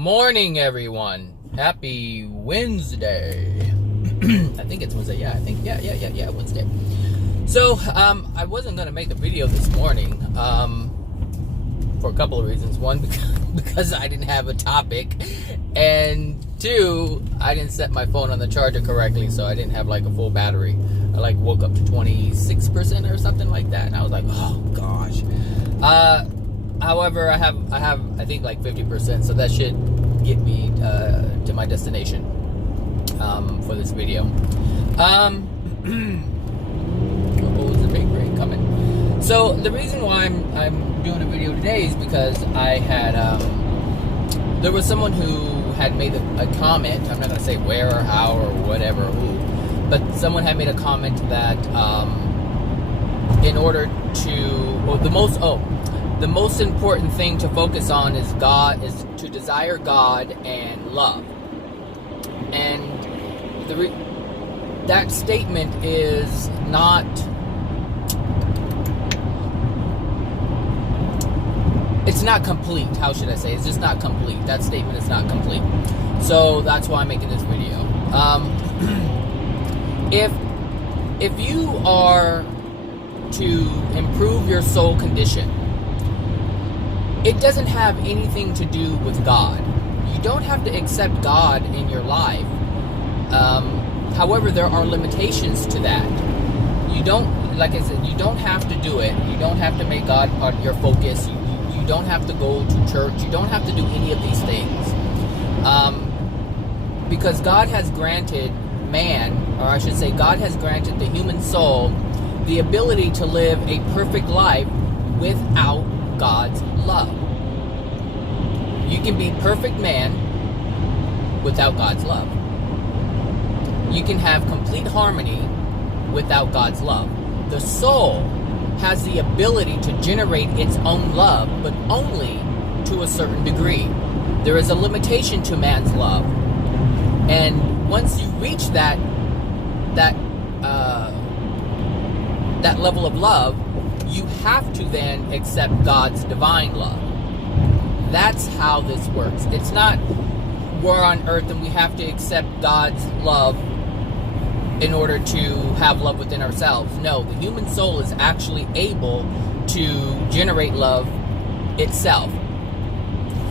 morning, everyone. Happy Wednesday. I think it's Wednesday. Yeah, Wednesday. So, I wasn't going to make a video this morning for a couple of reasons. One, because I didn't have a topic. And two, I didn't set my phone on the charger correctly, so I didn't have like a full battery. I woke up to 26% or something like that. And I was like, oh, gosh. However, I have I think like 50%, so that should get me to my destination for this video. Oh, was the big break coming? So the reason why I'm doing a video today is because I had there was someone who had made a comment. I'm not gonna say where or how or whatever who, but someone had made a comment that in order to the most important thing to focus on is to desire God and love. And that statement is not, it's not complete. How should I say? It's just not complete. That statement is not complete. So that's why I'm making this video. If you are to improve your soul condition, it doesn't have anything to do with God. You don't have to accept God in your life. However, there are limitations to that. You don't, like I said, you don't have to do it. You don't have to make God part of your focus. You don't have to go to church. You don't have to do any of these things. Because God has granted man, or I should say God has granted the human soul the ability to live a perfect life without God's love. You can be perfect man without God's love. You can have complete harmony without God's love. The soul has the ability to generate its own love, but only to a certain degree. There is a limitation to man's love. And once you reach that level of love, you have to then accept God's divine love. That's how this works. It's not we're on earth and we have to accept God's love in order to have love within ourselves. No, the human soul is actually able to generate love itself,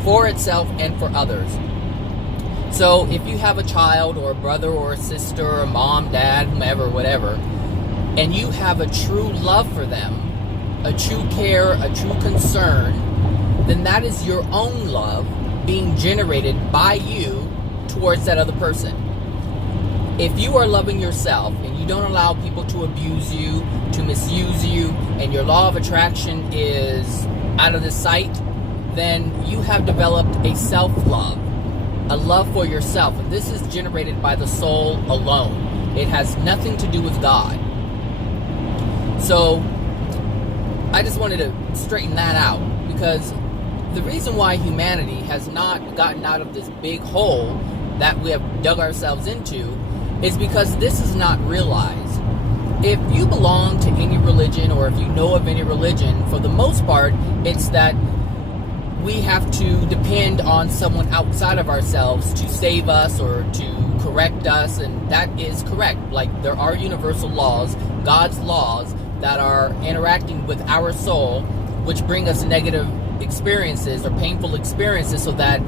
for itself and for others. So if you have a child or a brother or a sister or a mom, dad, whomever, whatever, and you have a true love for them, a true care, a true concern, then that is your own love being generated by you towards that other person. If you are loving yourself and you don't allow people to abuse you, to misuse you, and your law of attraction is out of the sight, then you have developed a self-love, a love for yourself. And this is generated by the soul alone. It has nothing to do with God. So I just wanted to straighten that out, because the reason why humanity has not gotten out of this big hole that we have dug ourselves into is because this is not realized. If you belong to any religion, or if you know of any religion, for the most part, it's that we have to depend on someone outside of ourselves to save us or to correct us, and that is correct. Like, there are universal laws, God's laws, that are interacting with our soul, which bring us negative experiences or painful experiences, so that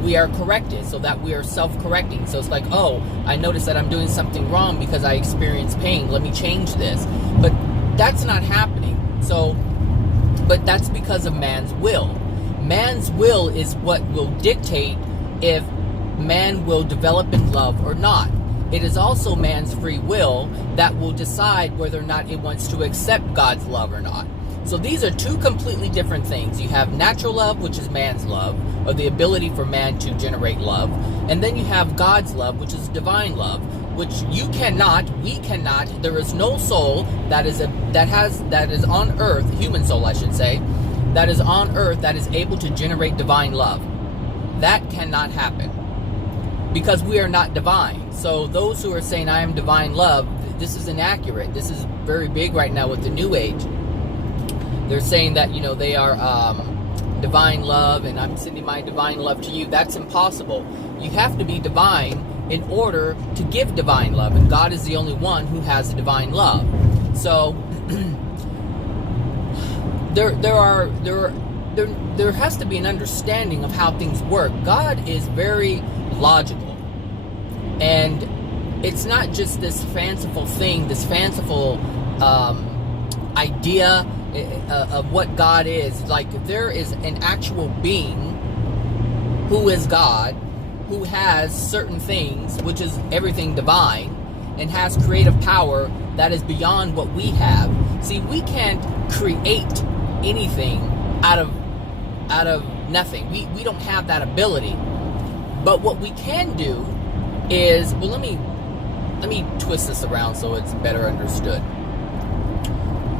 we are corrected, so that we are self-correcting. So it's like, oh, I noticed that I'm doing something wrong because I experience pain. Let me change this. But that's not happening. But that's because of man's will. Man's will is what will dictate if man will develop in love or not. It is also man's free will that will decide whether or not it wants to accept God's love or not. So these are two completely different things. You have natural love, which is man's love, or the ability for man to generate love. And then you have God's love, which is divine love, which we cannot, there is no soul that is on earth, human soul I should say, that is on earth that is able to generate divine love. That cannot happen, because we are not divine. So those who are saying I am divine love, this is inaccurate. This is very big right now with the New Age. They're saying that, they are divine love and I'm sending my divine love to you. That's impossible. You have to be divine in order to give divine love, and God is the only one who has a divine love. So there has to be an understanding of how things work. God is very logical, and it's not just this fanciful thing, this fanciful idea of what God is. Like, there is an actual being who is God, who has certain things, which is everything divine, and has creative power that is beyond what we have. See, we can't create anything out of nothing. We don't have that ability. But what we can do is, well, let me twist this around so it's better understood.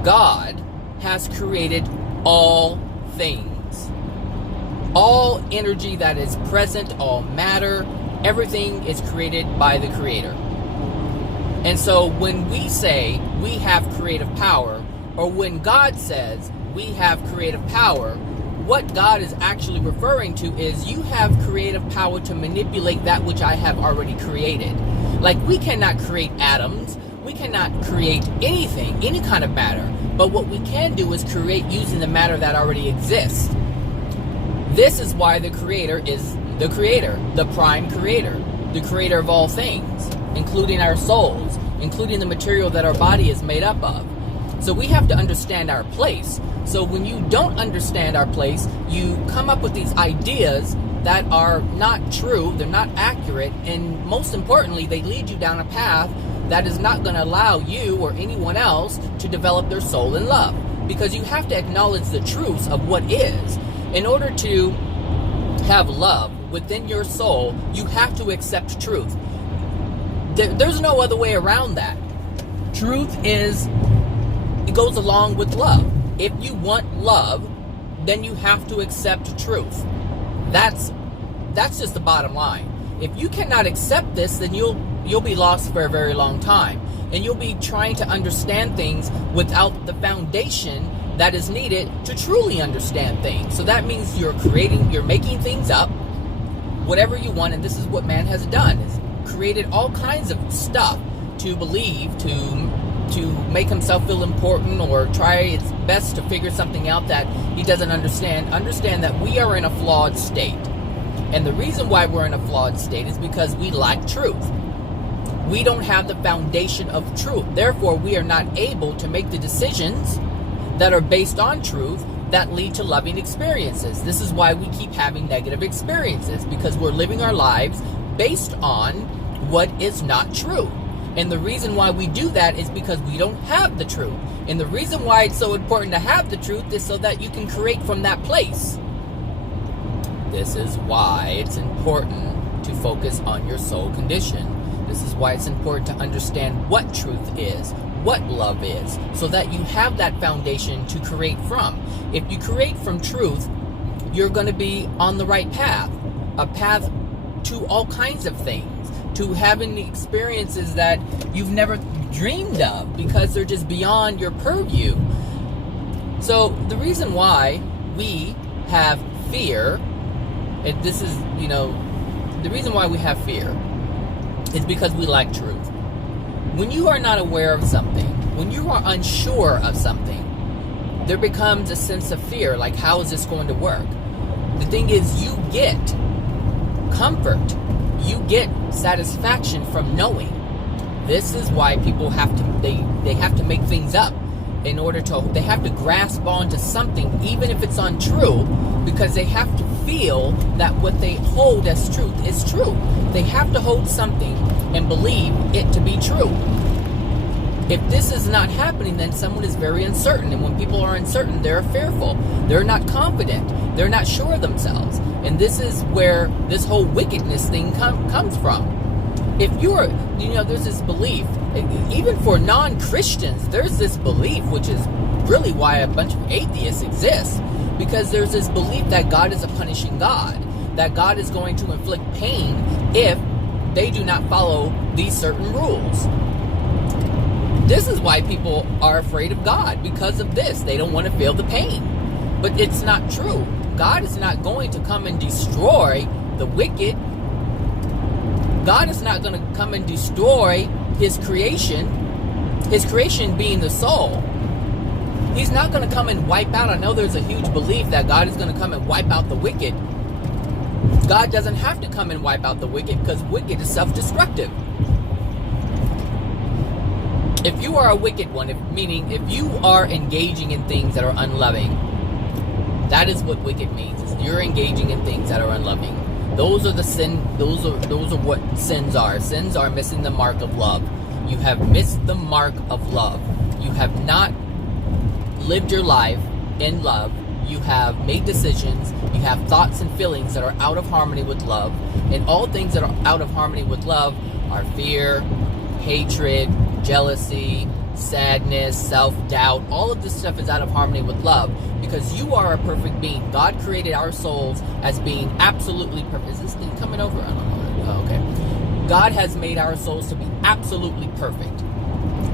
God has created all things. All energy that is present, all matter, everything is created by the Creator. And so when we say we have creative power, or when God says we have creative power, what God is actually referring to is you have creative power to manipulate that which I have already created. Like, we cannot create atoms, we cannot create anything, any kind of matter, but what we can do is create using the matter that already exists. This is why the Creator is the Creator, the prime Creator, the Creator of all things, including our souls, including the material that our body is made up of. So we have to understand our place. So when you don't understand our place, you come up with these ideas that are not true, they're not accurate, and most importantly, they lead you down a path that is not going to allow you or anyone else to develop their soul in love. Because you have to acknowledge the truths of what is. In order to have love within your soul, you have to accept truth. There's no other way around that. Truth it goes along with love. If you want love, then you have to accept truth. That's just the bottom line. If you cannot accept this, then you'll be lost for a very long time, and you'll be trying to understand things without the foundation that is needed to truly understand things. So that means you're making things up, whatever you want, and this is what man has done, is created all kinds of stuff to believe, to make himself feel important, or try its best to figure something out that he doesn't understand. Understand that we are in a flawed state. And the reason why we're in a flawed state is because we lack truth. We don't have the foundation of truth. Therefore, we are not able to make the decisions that are based on truth that lead to loving experiences. This is why we keep having negative experiences, because we're living our lives based on what is not true. And the reason why we do that is because we don't have the truth. And the reason why it's so important to have the truth is so that you can create from that place. This is why it's important to focus on your soul condition. This is why it's important to understand what truth is, what love is, so that you have that foundation to create from. If you create from truth, you're going to be on the right path, a path to all kinds of things, to having the experiences that you've never dreamed of, because they're just beyond your purview. So the reason why we have fear, and this is, the reason why we have fear is because we lack truth. When you are not aware of something, when you are unsure of something, there becomes a sense of fear, like, how is this going to work? The thing is, you get comfort, you get satisfaction from knowing. This is why people have to, they have to make things up in order to, they have to grasp onto something, even if it's untrue, because they have to feel that what they hold as truth is true. They have to hold something and believe it to be true. If this is not happening, then someone is very uncertain. And when people are uncertain, they're fearful. They're not confident. They're not sure of themselves. And this is where this whole wickedness thing comes from. If you're, there's this belief, even for non-Christians, there's this belief, which is really why a bunch of atheists exist. Because there's this belief that God is a punishing God, that God is going to inflict pain if they do not follow these certain rules. This is why people are afraid of God, because of this. They don't want to feel the pain. But it's not true. God is not going to come and destroy the wicked. God is not going to come and destroy his creation being the soul. He's not going to come and wipe out. I know there's a huge belief that God is going to come and wipe out the wicked. God doesn't have to come and wipe out the wicked, because wicked is self-destructive. If you are a wicked one, meaning if you are engaging in things that are unloving, that is what wicked means. Is you're engaging in things that are unloving. Those are the sin. Those are what sins are. Sins are missing the mark of love. You have missed the mark of love. You have not lived your life in love. You have made decisions. You have thoughts and feelings that are out of harmony with love. And all things that are out of harmony with love are fear, hatred, jealousy, sadness, self-doubt. All of this stuff is out of harmony with love, because you are a perfect being. God created our souls as being absolutely perfect. Is this thing coming over? I don't know. Oh, okay. God has made our souls to be absolutely perfect.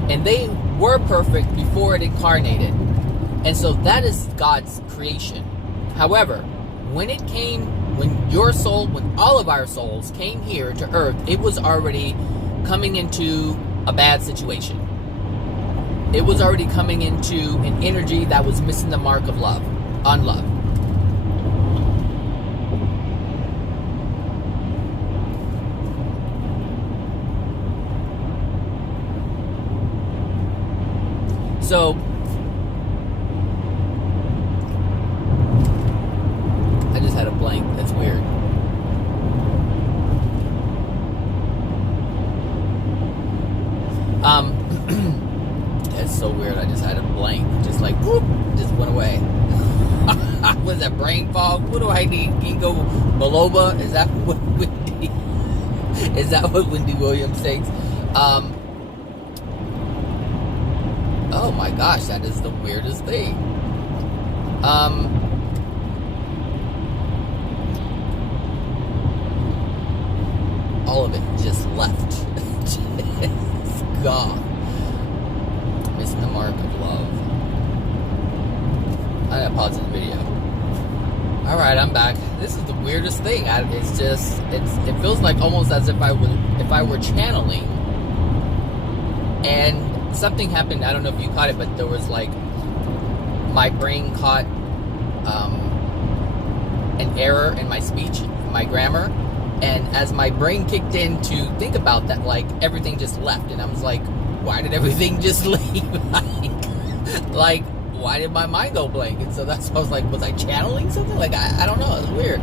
And they were perfect before it incarnated. And so that is God's creation. However, when your soul, when all of our souls came here to earth, it was already coming into a bad situation. It was already coming into an energy that was missing the mark of love, on love. So, I just had a blank. That's weird. That's so weird. I just had a blank. Just like, whoop, just went away. What is that, brain fog? What do I need? Ginkgo biloba? Is that what Wendy Williams takes? Oh my gosh, that is the weirdest thing. All of it just left. It's gone. Missing the mark of love. I gotta pause the video. Alright, I'm back. This is the weirdest thing. It feels like almost as if I were channeling, and something happened. I don't know if you caught it, but there was like, my brain caught an error in my speech, my grammar, and as my brain kicked in to think about that, like, everything just left, and I was like, why did everything just leave? like, why did my mind go blank? And so that's why I was like, was I channeling something? Like, I don't know, it's weird.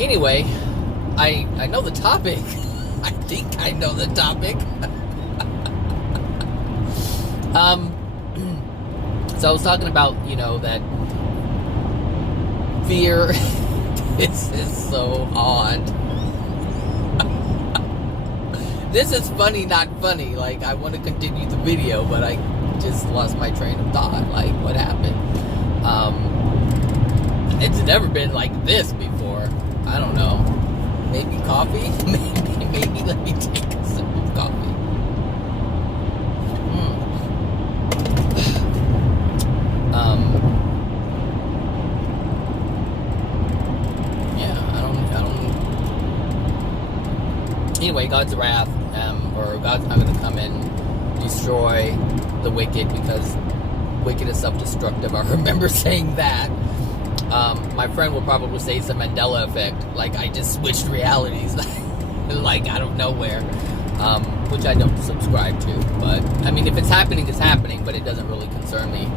Anyway, I know the topic. I think I know the topic. So I was talking about, that fear. This is so odd. This is funny, not funny. Like, I want to continue the video, but I just lost my train of thought. Like, what happened? It's never been like this before. I don't know. Maybe coffee? Maybe let me take a sip of coffee. Anyway, God's wrath, or God's not going to come and destroy the wicked, because wicked is self-destructive. I remember saying that. My friend will probably say it's a Mandela effect, like I just switched realities, like out of nowhere, which I don't subscribe to. But I mean, if it's happening, it's happening, but it doesn't really concern me,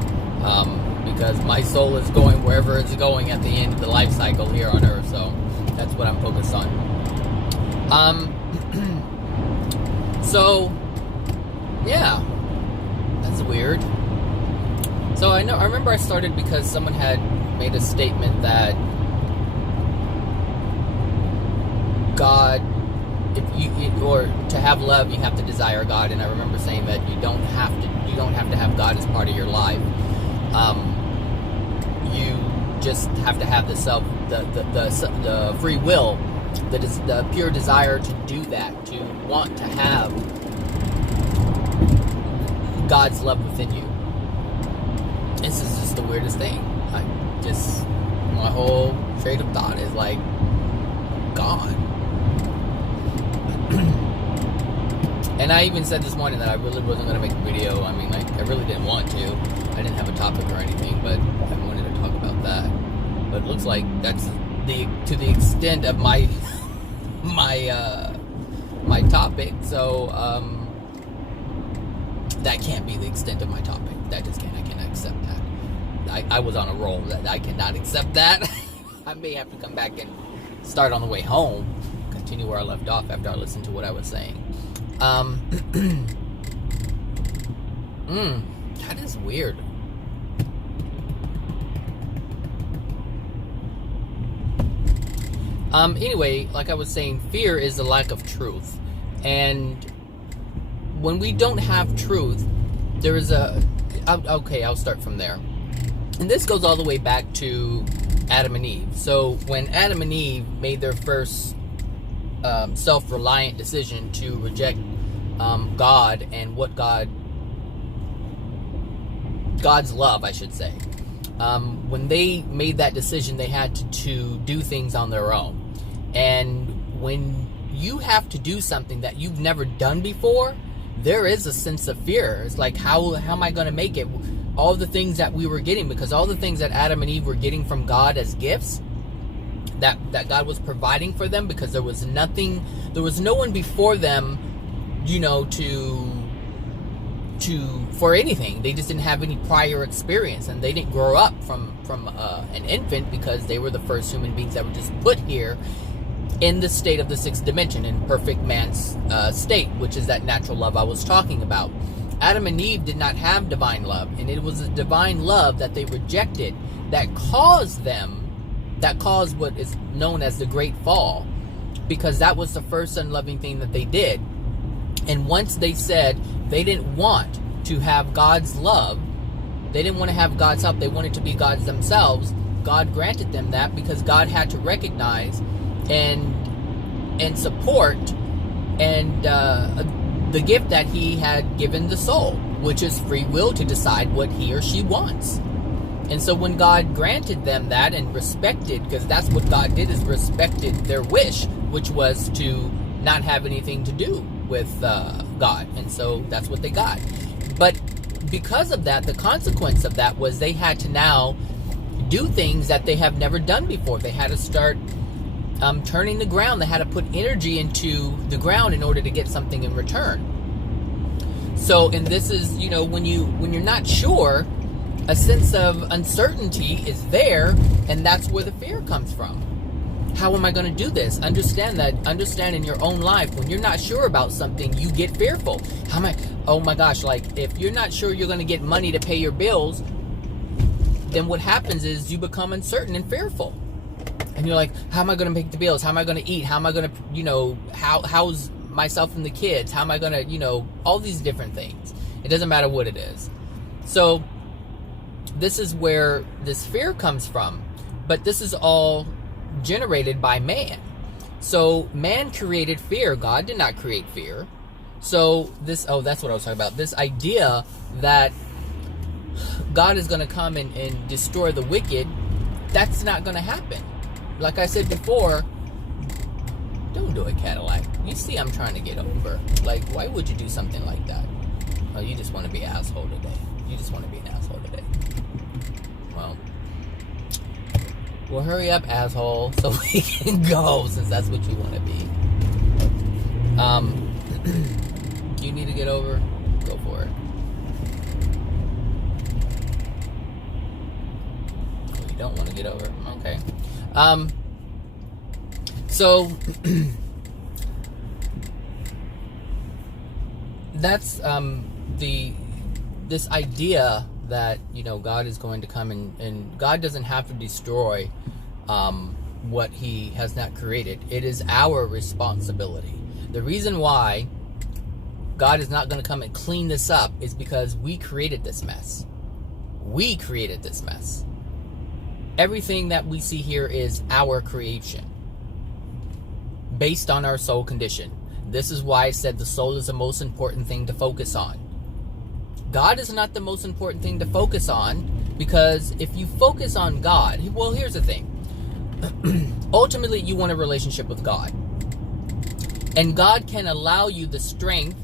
because my soul is going wherever it's going at the end of the life cycle here on Earth. So that's what I'm focused on. So, yeah, that's weird. So I remember I started because someone had made a statement that God, or to have love, you have to desire God. And I remember saying that you don't have to have God as part of your life. You just have to have the free will, the pure desire to do that, to want to have God's love within you. This is just the weirdest thing. just my whole train of thought is like gone. And I even said this morning that I really wasn't going to make a video. I mean, like, I really didn't want to. I didn't have a topic or anything, but I wanted to talk about that. But it looks like that's to the extent of my my topic. So that can't be the extent of my topic. That just can't. I cannot accept that. I was on a roll that I cannot accept that. I may have to come back and start on the way home, continue where I left off after I listened to what I was saying. That is weird. Anyway, like I was saying, fear is the lack of truth. And when we don't have truth, there is I'll start from there. And this goes all the way back to Adam and Eve. So when Adam and Eve made their first self-reliant decision to reject God and what God's love, I should say. When they made that decision, they had to do things on their own. And when you have to do something that you've never done before, there is a sense of fear. It's like, how am I going to make it? All the things that we were getting, because all the things that Adam and Eve were getting from God as gifts, that God was providing for them, because there was no one before them, for anything. They just didn't have any prior experience, and they didn't grow up from an infant, because they were the first human beings that were just put here in the state of the sixth dimension, in perfect man's state, which is that natural love I was talking about. Adam and Eve did not have divine love, and it was a divine love that they rejected that caused what is known as the Great Fall, because that was the first unloving thing that they did. And once they said they didn't want to have God's love, they didn't want to have God's help, they wanted to be gods themselves, God granted them that, because God had to recognize and support and the gift that he had given the soul, which is free will to decide what he or she wants. And so when God granted them that and respected, because that's what God did, is respected their wish, which was to not have anything to do with God. And so that's what they got. But because of that, the consequence of that was they had to now do things that they have never done before. They had to start turning the ground. They had to put energy into the ground in order to get something in return. So, and this is, when you're not sure, a sense of uncertainty is there, and that's where the fear comes from. How am I going to do this? Understand in your own life, when you're not sure about something, you get fearful. Oh my gosh, like, if you're not sure you're going to get money to pay your bills, then what happens is you become uncertain and fearful. And you're like, how am I going to pay the bills? How am I going to eat? How am I going to, how's myself and the kids? How am I going to, all these different things. It doesn't matter what it is. So this is where this fear comes from. But this is all generated by man. So man created fear. God did not create fear. So that's what I was talking about. This idea that God is going to come and destroy the wicked, that's not going to happen. Like I said before, don't do it, Cadillac. You see I'm trying to get over. Like, why would you do something like that? Oh, you just want to be an asshole today. You just want to be an asshole today. Well, hurry up, asshole, so we can go, since that's what you want to be. You need to get over? Go for it. Oh, you don't want to get over? Okay. So that's this idea that God is going to come and God doesn't have to destroy what he has not created. It is our responsibility. The reason why God is not going to come and clean this up is because we created this mess. We created this mess. Everything that we see here is our creation, based on our soul condition. This is why I said the soul is the most important thing to focus on. God is not the most important thing to focus on, Because if you focus on God, well, here's the thing. Ultimately, you want a relationship with God. And God can allow you the strength.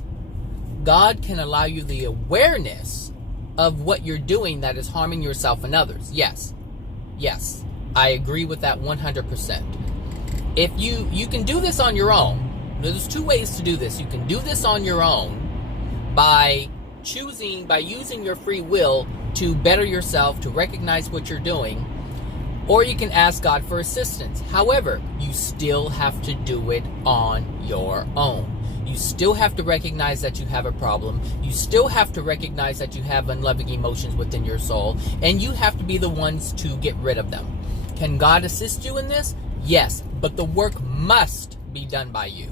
God can allow you the awareness of what you're doing that is harming yourself and others. Yes. Yes. I agree with that 100%. If you can do this on your own. There's two ways to do this. You can do this on your own by using your free will to better yourself, to recognize what you're doing, or you can ask God for assistance. However, you still have to do it on your own. You still have to recognize that you have a problem. You still have to recognize that you have unloving emotions within your soul, and you have to be the ones to get rid of them. Can God assist you in this? Yes, but the work must be done by you.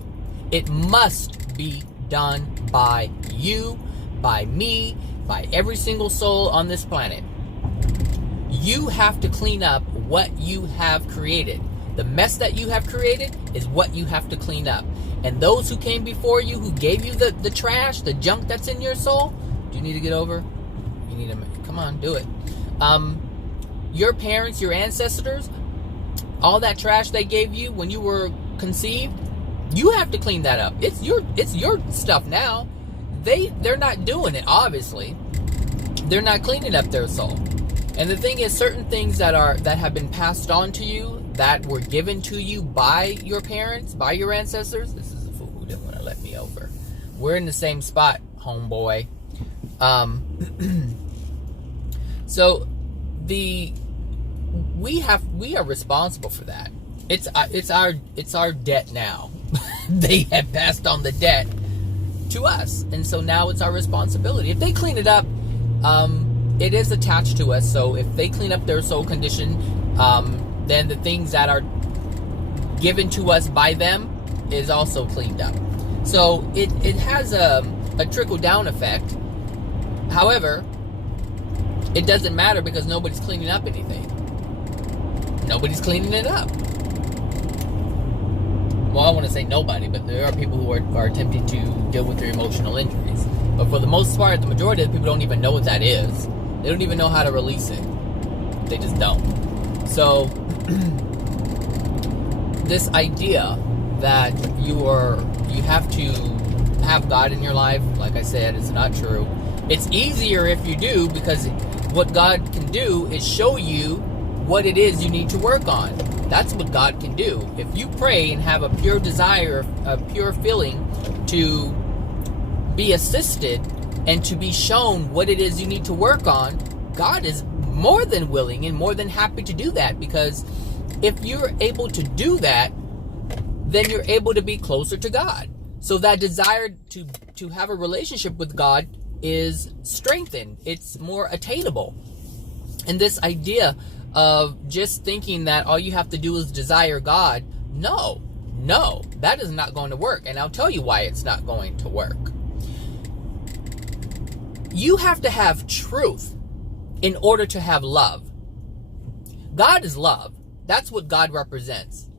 It must be done by you, by me, by every single soul on this planet. You have to clean up what you have created. The mess that you have created is what you have to clean up. And those who came before you, who gave you the trash, the junk that's in your soul, do you need to get over? You need to, come on, do it. Your parents, your ancestors, all that trash they gave you when you were conceived, you have to clean that up. It's your stuff now. They're not doing it, obviously. They're not cleaning up their soul. And the thing is, certain things that have been passed on to you, that were given to you by your parents, by your ancestors. This is a fool who didn't want to let me over. We're in the same spot, homeboy. So we are responsible for that. It's our debt now. They have passed on the debt to us, and so now it's our responsibility. If they clean it up, it is attached to us. So if they clean up their soul condition, then the things that are given to us by them is also cleaned up. So it has a trickle down effect. However, it doesn't matter because nobody's cleaning up anything. Nobody's cleaning it up. Well, I want to say nobody, but there are people who are attempting to deal with their emotional injuries. But for the most part, the majority of the people don't even know what that is. They don't even know how to release it. They just don't. So, this idea that you have to have God in your life, like I said, is not true. It's easier if you do, because what God can do is show you what it is you need to work on. That's what God can do. If you pray and have a pure desire, a pure feeling to be assisted and to be shown what it is you need to work on, God is more than willing and more than happy to do that, because if you're able to do that, then you're able to be closer to God. So that desire to have a relationship with God is strengthened. It's more attainable. And this idea of just thinking that all you have to do is desire God, no, that is not going to work. And I'll tell you why it's not going to work. You have to have truth in order to have love. God is love. That's what God represents.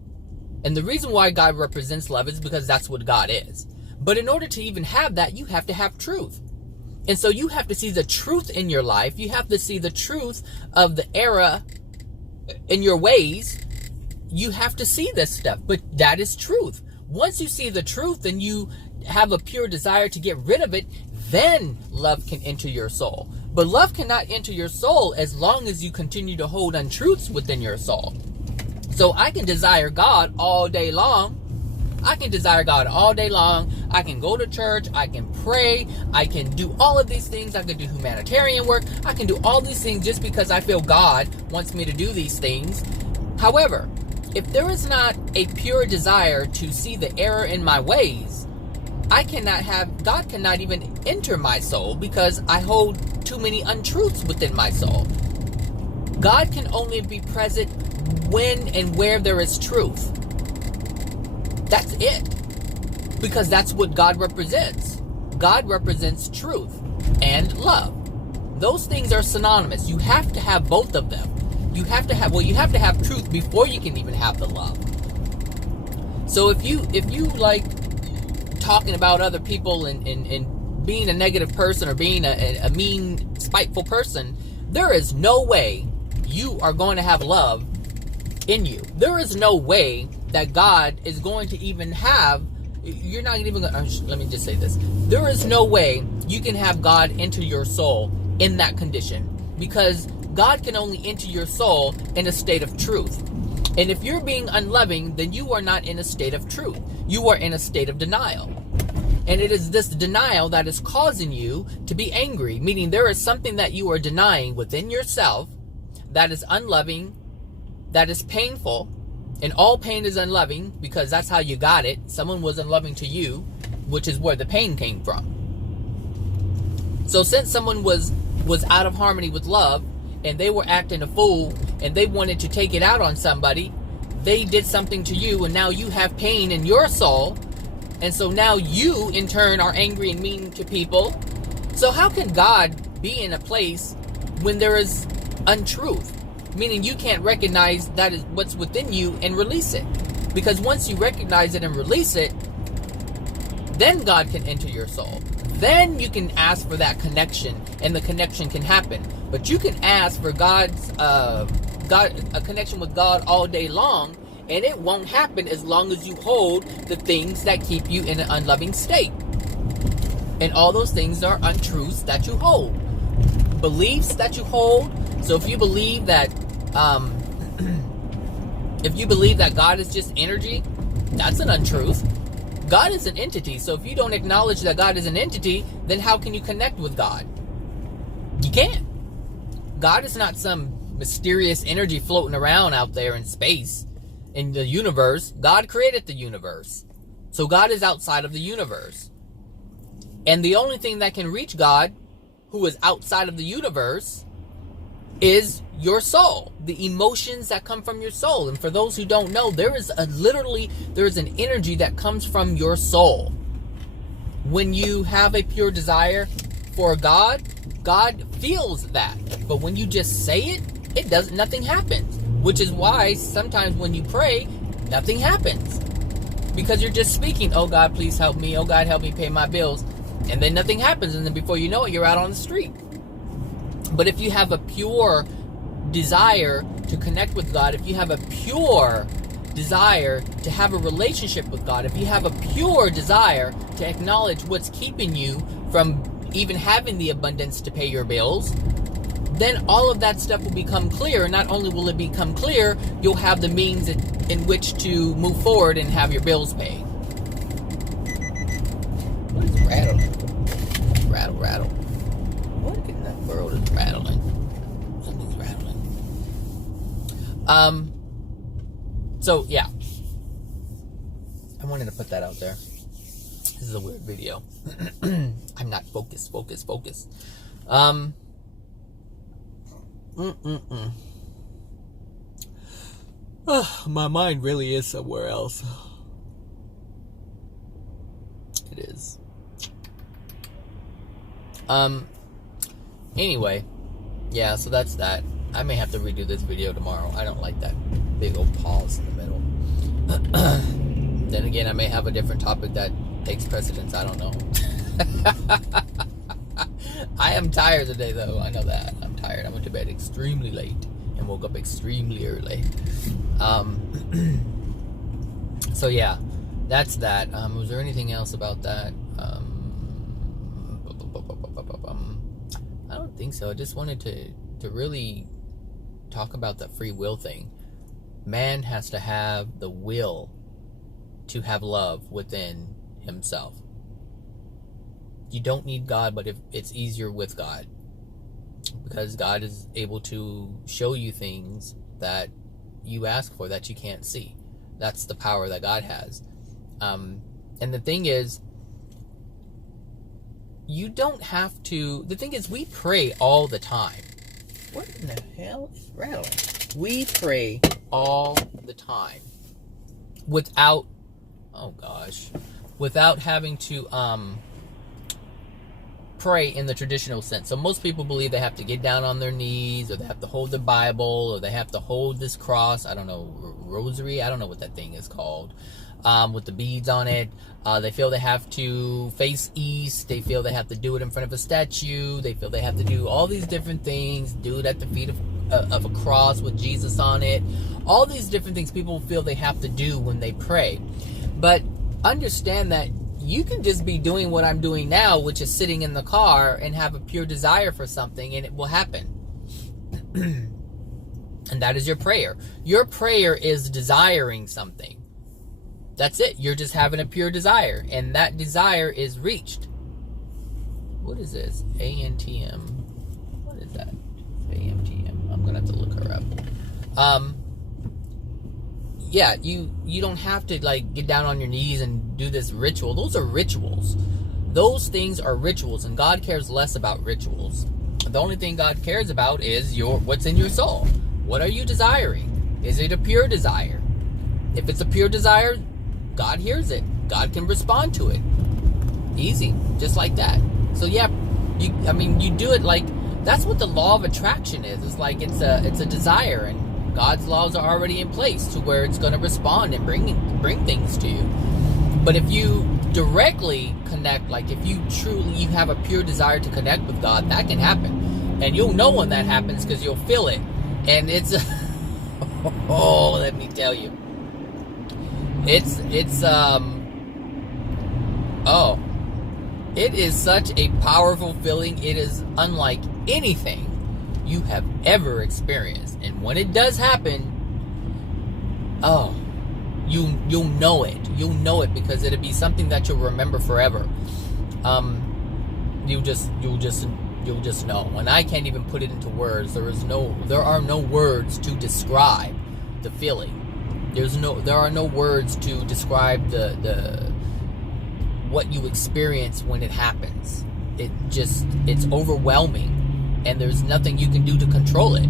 And the reason why God represents love is because that's what God is. But in order to even have that, you have to have truth. And so you have to see the truth in your life. You have to see the truth of the error in your ways. You have to see this stuff. But that is truth. Once you see the truth and you have a pure desire to get rid of it, then love can enter your soul. But love cannot enter your soul as long as you continue to hold untruths within your soul. So I can desire God all day long. I can desire God all day long. I can go to church. I can pray. I can do all of these things. I can do humanitarian work. I can do all these things just because I feel God wants me to do these things. However, if there is not a pure desire to see the error in my ways, God cannot even enter my soul because I hold too many untruths within my soul. God can only be present when and where there is truth. That's it. Because that's what God represents. God represents truth and love. Those things are synonymous. You have to have both of them. You have to have truth before you can even have the love. So if you like talking about other people and being a negative person or being a mean, spiteful person, there is no way you are going to have love in you. There is no way that God is going to even have, you're not even going to, let me just say this. There is no way you can have God enter your soul in that condition, because God can only enter your soul in a state of truth. And if you're being unloving, then you are not in a state of truth. You are in a state of denial. And it is this denial that is causing you to be angry, meaning there is something that you are denying within yourself that is unloving, that is painful. And all pain is unloving, because that's how you got it. Someone was unloving to you, which is where the pain came from. So since someone was out of harmony with love, and they were acting a fool, and they wanted to take it out on somebody, they did something to you, and now you have pain in your soul. And so now you, in turn, are angry and mean to people. So how can God be in a place when there is untruth? Meaning you can't recognize that is what's within you and release it. Because once you recognize it and release it, then God can enter your soul. Then you can ask for that connection, and the connection can happen. But you can ask for a connection with God all day long, and it won't happen as long as you hold the things that keep you in an unloving state. And all those things are untruths that you hold. Beliefs that you hold. So if you believe that God is just energy, that's an untruth. God is an entity. So if you don't acknowledge that God is an entity, then how can you connect with God? You can't. God is not some mysterious energy floating around out there in space, in the universe. God created the universe. So God is outside of the universe. And the only thing that can reach God, who is outside of the universe, is your soul, the emotions that come from your soul. And for those who don't know, there is an energy that comes from your soul. When you have a pure desire for God, God feels that. But when you just say it, nothing happens. Which is why sometimes when you pray, nothing happens. Because you're just speaking, oh God, please help me. Oh God, help me pay my bills. And then nothing happens. And then before you know it, you're out on the street. But if you have a pure desire to connect with God, if you have a pure desire to have a relationship with God, if you have a pure desire to acknowledge what's keeping you from even having the abundance to pay your bills, then all of that stuff will become clear. Not only will it become clear, you'll have the means in which to move forward and have your bills paid. What is rattling? Rattle. What in the world is rattling? Something's rattling. So yeah, I wanted to put that out there. This is a weird video. I'm not focused. My mind really is somewhere else. It is. Anyway, yeah, so that's that. I may have to redo this video tomorrow. I don't like that big old pause in the middle. Then again, I may have a different topic that takes precedence. I don't know. I am tired today, though. I know that. I'm tired. I went to bed extremely late and woke up extremely early. So yeah, that's that. Was there anything else about that? I don't think so. I just wanted to really talk about the free will thing. Man has to have the will to have love within himself. You don't need God, but if it's easier with God, because God is able to show you things that you ask for that you can't see. That's the power that God has. And the thing is, you don't have to. The thing is, we pray all the time. What in the hell is rattling? We pray all the time without, without having to pray in the traditional sense. So most people believe they have to get down on their knees, or they have to hold the Bible, or they have to hold this cross. I don't know, rosary. I don't know what that thing is called. with the beads on it. They feel they have to face east. They feel they have to do it in front of a statue. They feel they have to do all these different things. Do it at the feet of a cross with Jesus on it. All these different things people feel they have to do when they pray. But understand that you can just be doing what I'm doing now, which is sitting in the car and have a pure desire for something, and it will happen. And that is your prayer. Your prayer is desiring something. That's it. You're just having a pure desire, and that desire is reached. What is this? ANTM. What is that? AMTM. I'm gonna have to look her up. Yeah, you don't have to like get down on your knees and do this ritual. Those are rituals. Those things are rituals, and God cares less about rituals. The only thing God cares about is what's in your soul. What are you desiring? Is it a pure desire? If it's a pure desire, God hears it. God can respond to it. Easy, just like that. So yeah, you do it like that's what the law of attraction is. It's like it's a desire, and God's laws are already in place to where it's going to respond and bring things to you. But if you directly connect, like if you have a pure desire to connect with God, that can happen, and you'll know when that happens because you'll feel it, and it's oh, let me tell you. It is such a powerful feeling. It is unlike anything you have ever experienced. And when it does happen, you'll know it. You'll know it because it'll be something that you'll remember forever. You'll just know. And I can't even put it into words. There are no words to describe the feeling. There are no words to describe the what you experience when it happens. It's overwhelming, and there's nothing you can do to control it.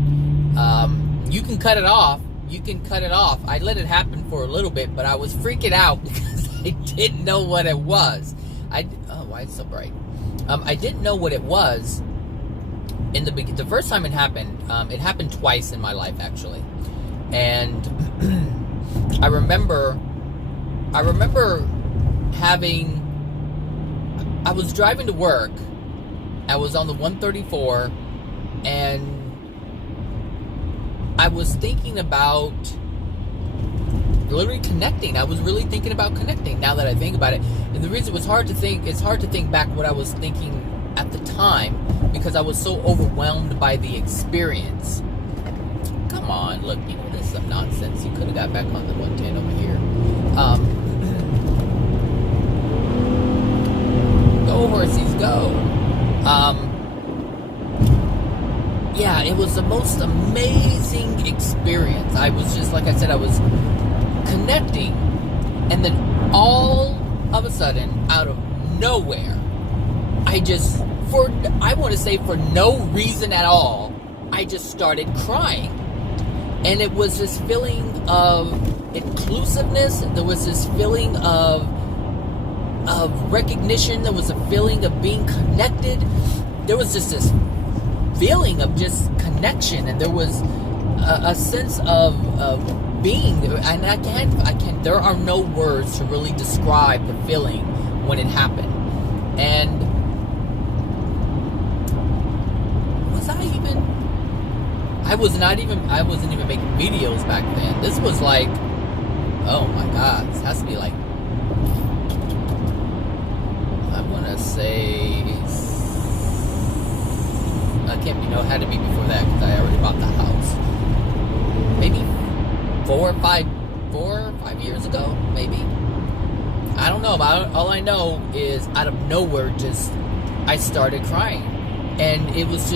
You can cut it off. I let it happen for a little bit, but I was freaking out because I didn't know what it was. Why it's so bright? I didn't know what it was in the first time it happened. It happened twice in my life actually, and I remember I was driving to work. I was on the 134, and I was thinking about literally connecting. I was really thinking about connecting now that I think about it. And the reason it's hard to think back what I was thinking at the time because I was so overwhelmed by the experience. Come on, look, this is some nonsense. You could have got back on the 110 over here. Go, horsies, go. Yeah, it was the most amazing experience. I was just, like I said, I was connecting, and then all of a sudden, out of nowhere, I want to say for no reason at all, I just started crying. And it was this feeling of inclusiveness. There was this feeling of recognition. There was a feeling of being connected. There was just this feeling of just connection, and there was a sense of being. And I can't. There are no words to really describe the feeling when it happened. And I wasn't even making videos back then. This was like, oh my God, this has to be like, I want to say, had to be before that because I already bought the house. Maybe 4 or 5 years ago, maybe. I don't know. All I know is out of nowhere, I started crying. And it was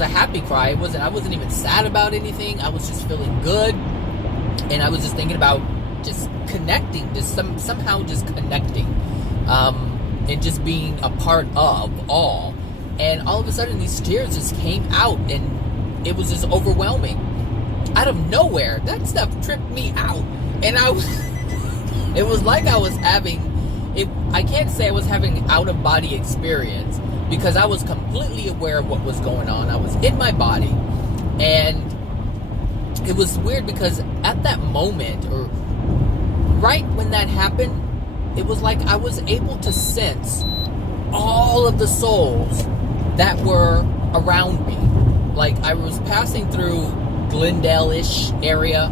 a happy cry. I wasn't even sad about anything. I was just feeling good. And I was just thinking about just connecting, somehow just connecting. And just being a part of all. And all of a sudden these tears just came out, and it was just overwhelming. Out of nowhere. That stuff tripped me out. And it was like I was I can't say I was having an out-of-body experience, because I was completely aware of what was going on. I was in my body. And it was weird because at that moment, or right when that happened, it was like I was able to sense all of the souls that were around me. Like, I was passing through Glendale-ish area,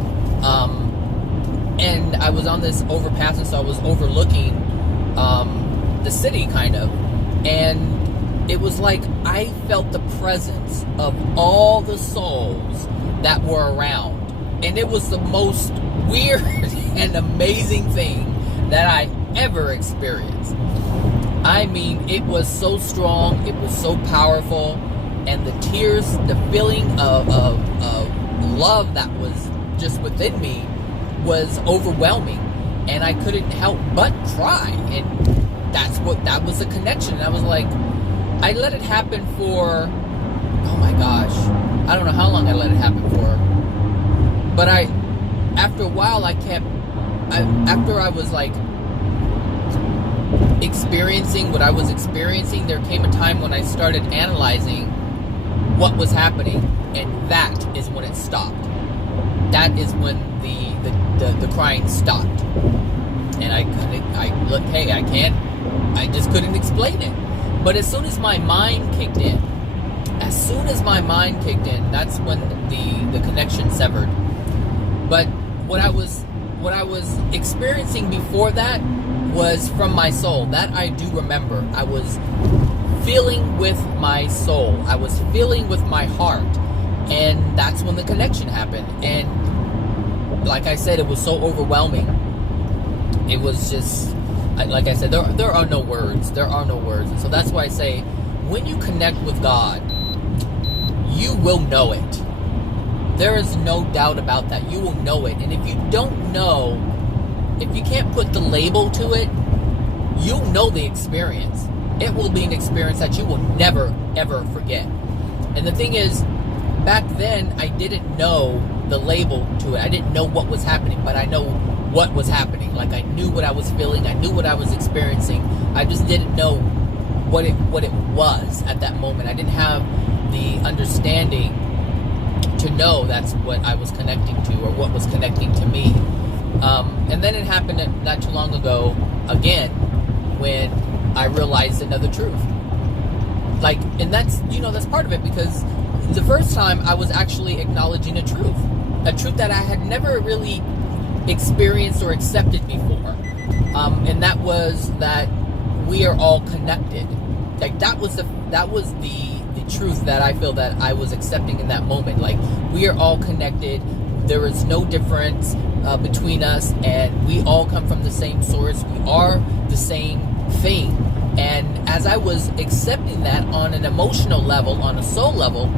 and I was on this overpass, and so I was overlooking the city, kind of, and it was like I felt the presence of all the souls that were around, and it was the most weird and amazing thing that I ever experienced. I mean, it was so strong, it was so powerful, and the tears, the feeling of love that was just within me was overwhelming, and I couldn't help but cry. And that was the connection. And I was like, I let it happen for, oh my gosh, I don't know how long I let it happen for, but after a while, after I was like experiencing what I was experiencing, there came a time when I started analyzing what was happening, and that is when it stopped. That is when the crying stopped, and I just couldn't explain it. But as soon as my mind kicked in, that's when the connection severed. But what I was experiencing before that was from my soul. That I do remember. I was feeling with my soul. I was feeling with my heart. And that's when the connection happened. And like I said, it was so overwhelming. It was just, like I said, there are no words. There are no words. And so that's why I say, when you connect with God, you will know it. There is no doubt about that. You will know it. And if you don't know, if you can't put the label to it, you'll know the experience. It will be an experience that you will never, ever forget. And the thing is, back then, I didn't know the label to it. I didn't know what was happening, but I know what was happening. Like, I knew what I was feeling. I knew what I was experiencing. I just didn't know what it was at that moment. I didn't have the understanding to know that's what I was connecting to, or what was connecting to me. And then it happened not too long ago again, when I realized another truth. Like, and that's part of it, because the first time I was actually acknowledging a truth that I had never really experienced or accepted before. And that was that we are all connected. Like, that was the truth that I feel that I was accepting in that moment. Like, we are all connected. There is no difference between us, and we all come from the same source. We are the same thing. And as I was accepting that on an emotional level, on a soul level,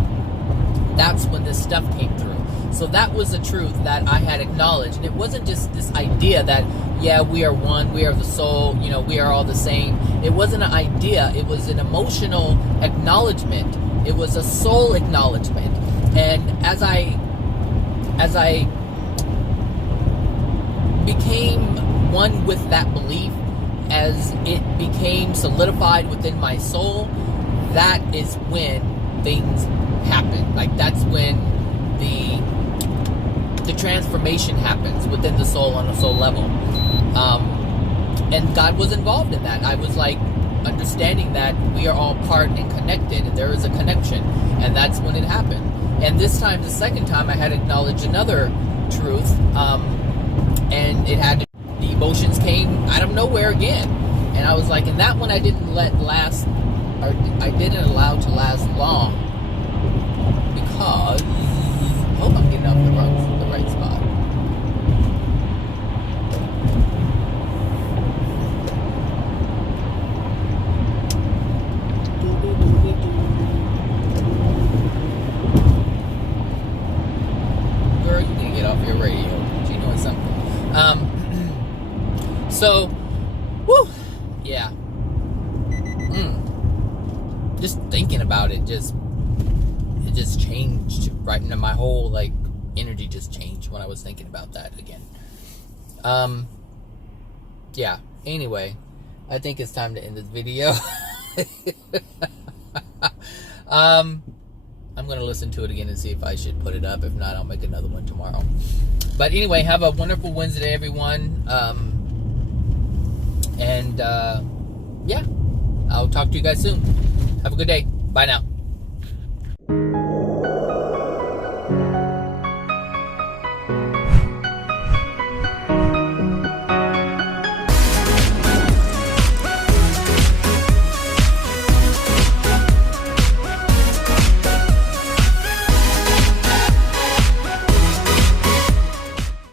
that's when this stuff came through. So that was the truth that I had acknowledged. And it wasn't just this idea that, yeah, we are one, we are the soul, we are all the same. It wasn't an idea. It was an emotional acknowledgement. It was a soul acknowledgement. And as I became one with that belief, as it became solidified within my soul, that is when things happen. Like, that's when the transformation happens within the soul on a soul level. And God was involved in that. I was like understanding that we are all part and connected, and there is a connection, and that's when it happened. And this time, the second time, I had acknowledged another truth, and the emotions came out of nowhere again. And I was like, and that one I didn't allow to last long, because, I hope I'm getting off the right spot. Girl, you need to get off your radio. She doing something. So, whew, yeah. Just thinking about it, it just changed right into my whole, like, energy just changed when I was thinking about that again. Yeah, anyway, I think it's time to end this video. I'm going to listen to it again and see if I should put it up. If not, I'll make another one tomorrow. But anyway, have a wonderful Wednesday, everyone. Yeah, I'll talk to you guys soon. Have a good day. Bye now.